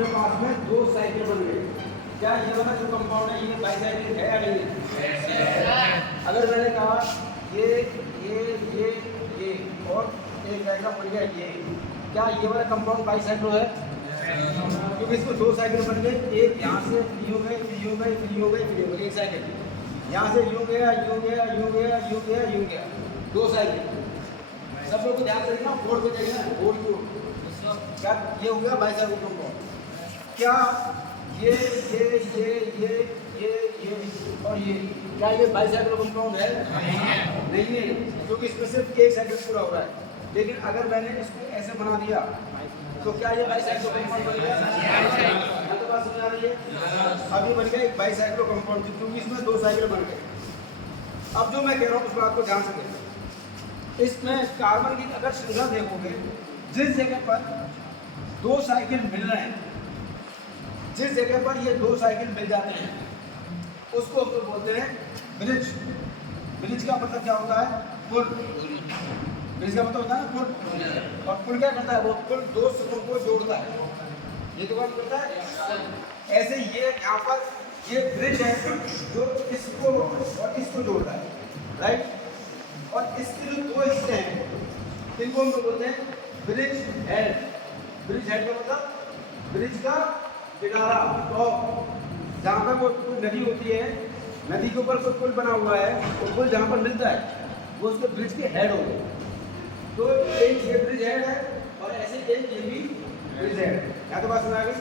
अपने पास में दो साइकिल बन गए। क्या ये वाला जो कंपाउंड है ये बाइसाइक्लिक है या नहीं है? अगर मैंने कहा ये और एक डायग्राम बन गया ये, क्या ये वाला कंपाउंड बाइसाइक्लो है? क्योंकि इसको दो साइकिल बन गए, एक यहाँ से यूं गए फिर यूं गए फिर यूं गए फिर यूं गए, एक साइकिल यहाँ से यूं गया यूं गया यूं गया यूं गया यूं गया, दो साइकिल। सब लोग को ध्यान से देखना, बोर्ड पे देखना, बोर्ड को क्या ये हो गया बाइसाइक्लो कंपाउंड। क्या ये और ये क्या ये बाइसाइक्लो कंपाउंड है? नहीं है, क्योंकि इसमें सिर्फ एक साइकिल पूरा हो रहा है। लेकिन अगर मैंने इसको ऐसे बना दिया तो क्या ये बाइसाइक्लो कंपाउंड बन गया? तो बात समझ आ रही है? अभी बन गया एक बाइसाइक्लो कंपाउंड, क्योंकि इसमें दो साइकिल बन गए। अब जो मैं कह रहा हूँ उस बात को ध्यान से देखना। इसमें कार्बन की अगर श्रृंखला देखोगे, जिस जगह पर दो साइकिल मिल रहे हैं, जिस जगह पर ये दो साइकिल मिल जाते हैं उसको हम लोग बोलते हैं ब्रिज। ब्रिज का मतलब क्या होता है? पुल। ब्रिज का मतलब होता है पुल। और पुल क्या करता है? वो पुल दो सड़कों को जोड़ता है। ये तो बात करता है। ऐसे ये यहाँ पर ये ब्रिज है जो इसको और इसको जोड़ता है, राइट। और इसके जो दो हिस्से हैं इनको हम लोग बोलते हैं ब्रिज हेड। ब्रिज हेड का मतलब ब्रिज का किनारा, टॉप, जहाँ पर वो नदी होती है, नदी के ऊपर कोई पुल बना हुआ है, वो पुल जहाँ पर मिलता है वो उसके ब्रिज के हेड हो गए। तो एक ये ब्रिज हेड है और ऐसे एक ये भी ब्रिज हेड है। यहाँ तो बात सुना गई।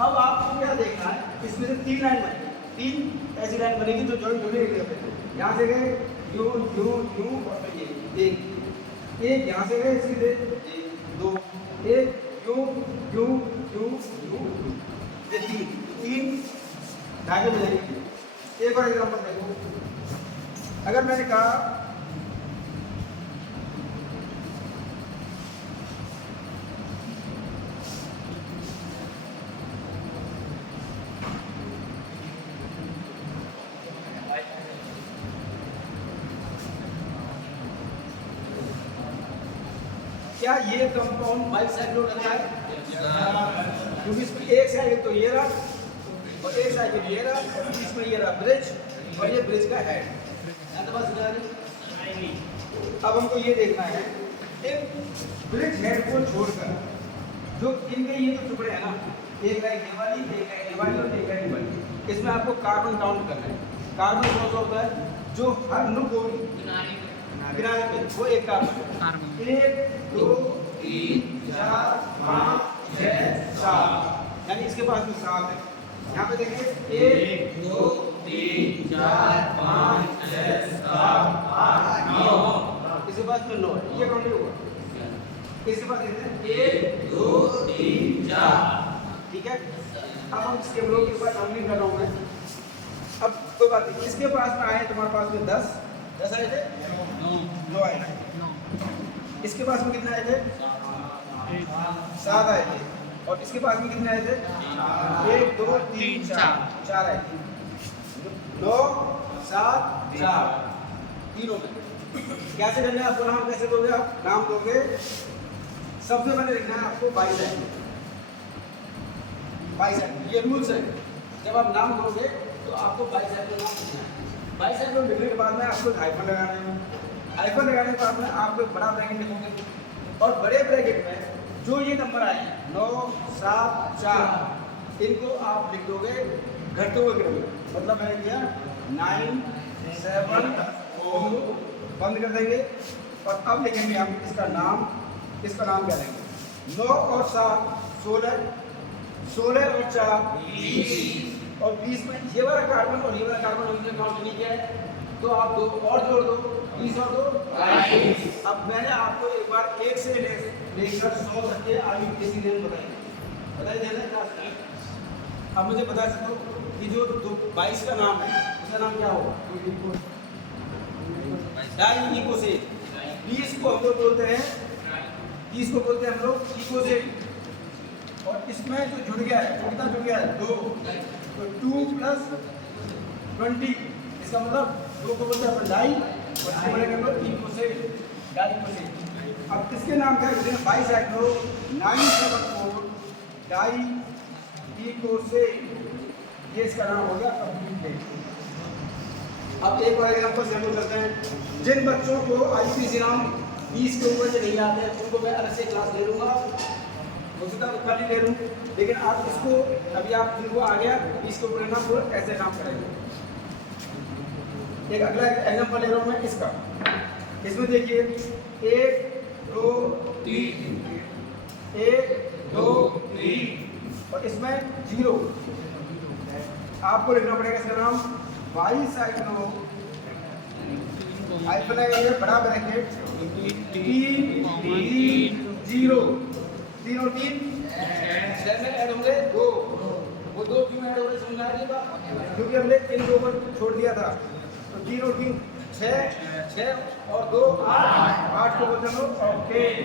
अब आपको क्या देखना है, इसमें से तीन लाइन बनेगी, तीन ऐसी लाइन बनेगी जो जॉइंट होने के लिए। यहाँ से गए यू यू यू और फिर ये एक यहाँ से गए सीधे दो, एक यू यू यू यू, ये तीन धागे मिलेंगे। एक और एग्जाम्पल देखो, अगर मैंने कहा क्या ये कंपाउंड बाइसाइक्लो रहता है? क्योंकि इसमें एक साइकिल तो ये रहा और एक साइकिल ये रहा और इसमें ये रहा ब्रिज और ये ब्रिज का हेड। तो बस अब हमको ये देखना है इन ब्रिज हेड को छोड़कर जो इनके ये जो टुकड़े हैं ना, एक लाइन ये वाली, एक लाइन ये वाली और एक लाइन ये वाली, इसमें आपको कार्बन काउंट करना है। कार्बन कौन सा होता है? जो हर नुक होगी किनारे पे वो एक कार्बन। 1 2 3 4 5 6 7, यानी इसके पास में 7 है। यहाँ पे देखिए 1 2 3 4 5 6 7 8 9, इसके पास में 9 है। ये काउंट नहीं होगा। इसके पास देखते हैं 1 2 3 4, ठीक है। अब हम इसके ब्लॉक के ऊपर काउंटिंग कर रहा हूँ मैं। अब कोई बात नहीं, इसके पास में आए तुम्हारे पास में 10 आए थे, 9 आए थे। इसके पास में कितने आए थे? 7 आए थे। और इसके पास में कितने आए थे? 1 2 3 4 आए थे। 9 7 4 तीनों में कैसे करना है आपको? नाम कैसे दोगे आप? नाम दोगे, सबसे पहले लिखना है आपको बाइसाइक्लो। ये रूल्स है, जब आप नाम दोगे तो आपको बाइसाइक्लो नाम लिखना है। बाइसाइक्लो लिखने के बाद में आपको हाइफन लगाना है। हाइफन लगाने के बाद में आप एक बड़ा ब्रैकेट लिखोगे और बड़े ब्रैकेट में जो ये नंबर आए 9 7 4 इनको आप लिख दोगे घटते हुए क्रम में। मतलब मैंने किया 9 7 4, बंद कर देंगे। और अब लिखेंगे हम इसका नाम क्या लेंगे? 9 और 7 16 और 4 20 और 20 में ये वाला कार्बन और ये वाला कार्बन ओरिजिनल काउंट नहीं किया है तो आप दो और जोड़ दो, 20 और 2 22। अब मैंने आपको एक बार 1 से लेकर 100 तक के आगे किसी दिन बताइए देना क्या। अब मुझे बता सकते हो कि जो 22 का नाम है उसका नाम क्या होगा? डाइईकोसेट। 20 को हम लोग बोलते हैं, 20 को बोलते हैं हम लोग इकोसेट। और इसमें जो जुड़ गया है, कितना जुड़ गया है? 2, तो 2 + 20, इसका मतलब 2 को बोलते हैं डाई और इसको बोलेंगे हम लोग इकोसेट, डाइईकोसेट। अब इसके नाम क्या है? बाइसाइक्लो 974 डाई इको से, ये इसका नाम हो गया कंप्लीट। अब एक और एग्जांपल सैम्पल करते हैं। जिन बच्चों को आईपीसी नाम 20 के ऊपर से नहीं आते हैं उनको मैं अलग से क्लास ले लूँगा, हो सकता है कल ही ले लूँ, लेकिन आप इसको अभी आप जिनको आ गया 20 के ऊपर नाम, वो ऐसे काम करेंगे। एक अगला एग्जांपल ले रहा हूँ मैं इसका। इसमें देखिए 1 2 3, 1 2 3 और इसमें 0। आपको लिखना पड़ेगा इसका नाम वाई साइक्लो हाइफन है बड़ा ब्रैकेट 3 0 3 और 3 6 में ऐड होंगे 2। वो 2 क्यों ऐड हो रहे समझ आ रही है? क्योंकि हमने इन 2 पर छोड़ दिया था। तो 3 और 3 6 और 2 8 को बोलते हैं लोग ऑक्टेट।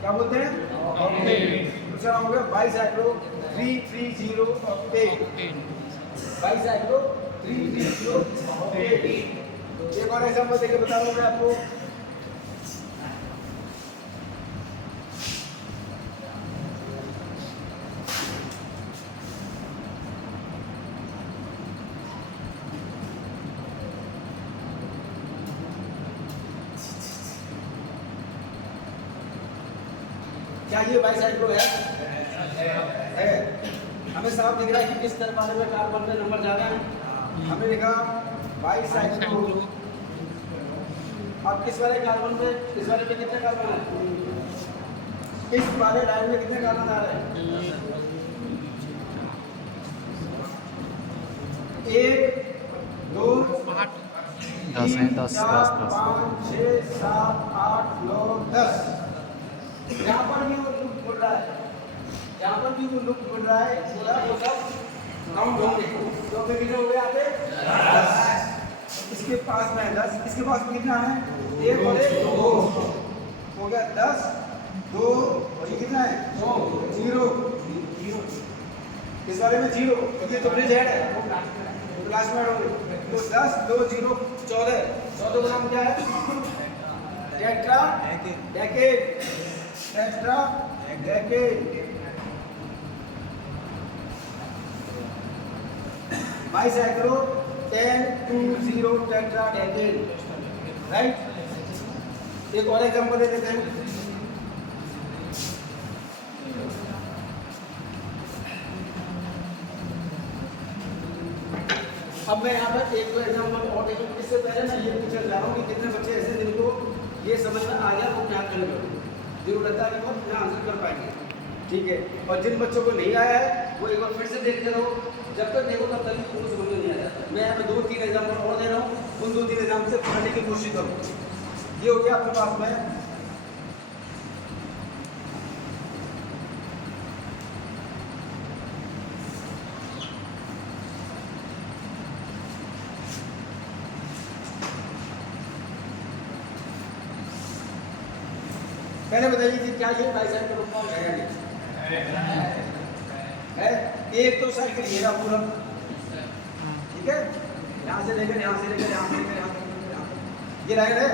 क्या बोलते हैं? ऑक्टेट। दूसरा हो गया बाईसाइक्लो 330 ऑक्टेट। Bicyclo 330 octet. एक और एग्जांपल देके बता दूं मैं आपको। क्या ये बाईसाइक्लो है? हमें साफ दिख रहा है कि इस तरफ वाले में कार्बन में नंबर ज्यादा है। हमने लिखा बाईसाइक्लो। अब किस वाले कार्बन पे, इस वाले पे कितने कार्बन है? इस वाले लाइन में कितने कार्बन आ रहे हैं? 1 2 8 10 है 10 5 6 7 8 9 10। यहाँ पर भी वो लूप बोल रहा है, यहाँ पर भी वो लूप बोल रहा है, पूरा वो सब काउंट होंगे। तो कितने हो गए आते? 10। इसके पास में 10, इसके पास में कितना है? 1 और 1 2 हो गया 10 2 और ये कितना है? 0। इस वाले में 0 क्योंकि तो ब्रिज हेड है, तो लास्ट में ऐड होंगे। तो 10 2 0 14 का नाम क्या है? Tetra decade. Tetra decade. Bicyclo 10 2 0 tetra decade. Right. एक और एग्जांपल दे देते हैं। अब मैं यहाँ पर एक दो एग्जांपल और देखूँ। इससे पहले मैं ये पूछना चाह रहा हूँ कि कितने बच्चे ऐसे जिनको ये समझ में आ गया वो क्या करेंगे, जरूर लगता है कि वो अपना आंसर कर पाएंगे। ठीक है। और जिन बच्चों को नहीं आया है वो एक बार फिर से देखते रहो, जब तक देखो तब तक उनको समझ में नहीं आ जाता। मैं यहाँ पे 2-3 एग्जाम्पल और दे रहा हूँ, उन 2-3 एग्जाम्पल से पढ़ने की कोशिश करो। ये हो गया आपके पास में पहले बताइए कि क्या ये बाईसाइक्लो कौन है या नहीं है? एक तो साइकिल ये रहा पूरा, ठीक है, यहाँ से लेकर यहाँ से लेकर यहाँ से लेकर यहाँ तक ये लाइन है,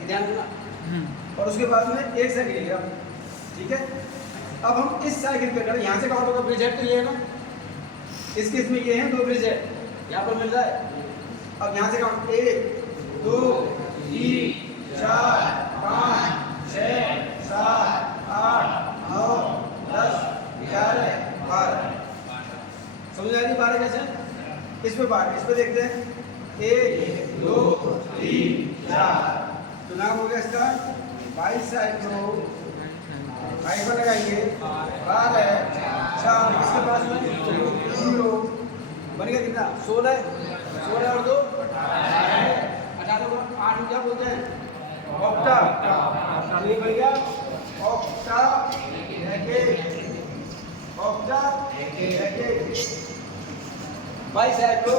ये ध्यान देना। और उसके बाद में एक साइकिल ये रहा, ठीक है। अब हम इस साइकिल पे करें, यहाँ से कहाँ होगा ब्रिज हेड तो ये है ना, इस केस में ये है 2 ब्रिज हेड यहाँ पर मिल रहा है। अब यहाँ से कहाँ 1 2 3 4 5 6 7 8 9 10 11 12। समझ आ रही 12 कैसे? इसमें 12, इस पे देखते हैं 1 2 3 4। तो नाम हो गया इसका बाईसाइक्लो। हाइफन लगाएंगे 12 4, इसके पास में 0 बन गया कितना? 16 और 2 18 को 8 क्या बोलते हैं? ऑक्टा। ये बन गया octa decade. Octa decade. Bicyclo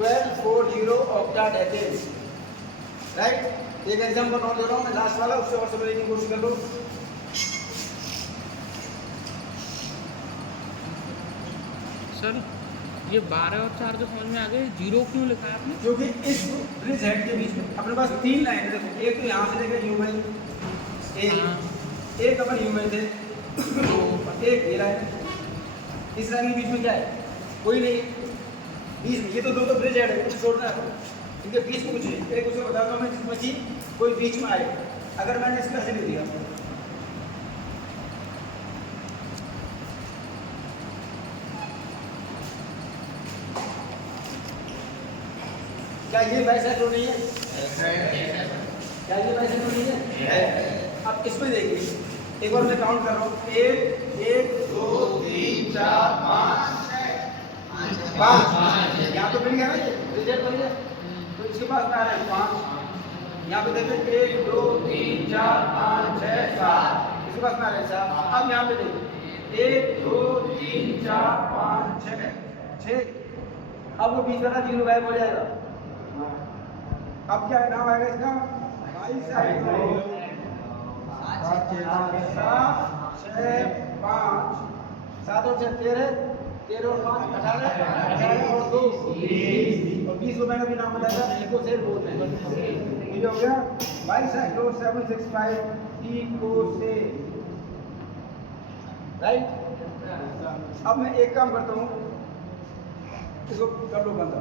1240 octa decade. Right. एक एग्जांपल और दे रहा हूँ मैं लास्ट वाला, उससे और समझने की कोशिश कर लो। सर ये 12 और 4 तो समझ में आ गए, 0 क्यों लिखा है आपने? क्योंकि इस ब्रिज हेड के बीच में अपने पास 3 लाइन देखो, एक तो यहाँ से लेकर ह्यूमन, एक अपन ह्यूमन थे, एक ये लाइन, इस लाइन के बीच में क्या है, कोई नहीं है बीच में, ये तो दो ब्रिज ऐड है, कुछ छोड़ना है आपको, इनके बीच में कुछ नहीं। एक दूसरे को बताता हूँ मैं, जिसमें कि कोई बीच में आए, अगर मैंने इसका ऐसे ले दिया, क्या ये बाइसेक्टर नहीं है? क्या ये बाइसेक्टर नहीं है? अब इसमें देखिए, एक बार मैं काउंट कर रहा हूँ, 1 2 3 4 5 यहाँ तो मिल गया ना, ये रिजल्ट बन गया, तो इसके पास में आ रहा है 5, यहाँ पे देखिए 1 2 3 4 5 6 7, इसके पास में आ रहा है 7। अब यहाँ पे देखिए 1 2 3 4 5 6, अब वो बीच वाला 0 गायब हो जाएगा। अब क्या नाम आएगा इसका, 22 7 और 6 13 और 5 18 और 2 20 और 20 को मैंने भी नाम बताया था, इको सेल बोलते हैं। ये हो गया 22 इको सेल, राइट। अब मैं एक काम करता हूँ, इसको कर लो बंद।